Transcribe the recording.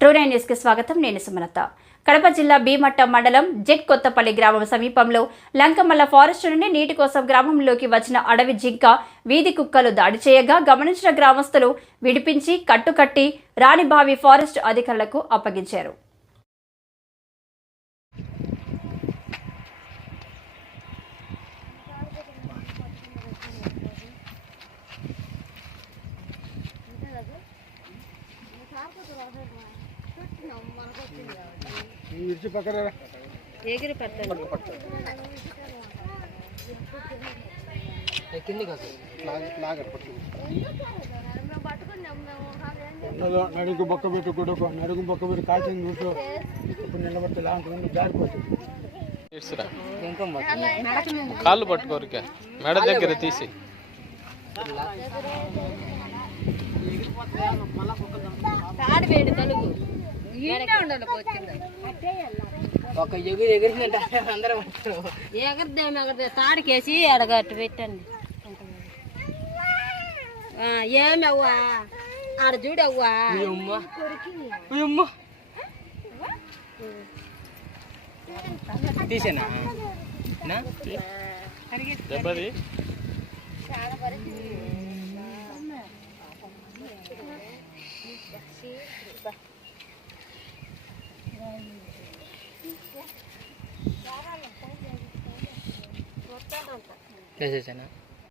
ట్రూ9 news కి స్వాగతం. నేను సుమలత. కడప జిల్లా భీమట్ట మండలం జెట్ కొత్తపల్లి గ్రామం సమీపంలో లంకమల్ల ఫారెస్ట్ నుండి నీటి కోసం గ్రామంలోకి వచ్చిన అడవి జింక వీధి కుక్కలు దాడి చేయగా గమనించిన గ్రామస్తులు విడిపించి కట్టుకట్టి రాణిబావి ఫారెస్ట్ అధికారులకు అప్పగించారు. ఎగిరి పడతాను నడుగు బొక్క పెట్టు కొడుకు నడుగు బొక్క పెట్టి కాల్చింది కూర్చో ఇప్పుడు నిలబడితే లాంటి జారిపోతుంది. కాళ్ళు పట్టుకోరిక మెడ దగ్గర తీసి తాడివేడి తలుపు ఒక ఎగురు ఎగిరిందంటే అందరం ఎగరదేమో ఎగరదే తాడికేసి అడగట్టు పెట్టండి. ఏమి అవ్వా ఆడ చూడవ్వా తీసేనా దెబ్బది చేసేసానా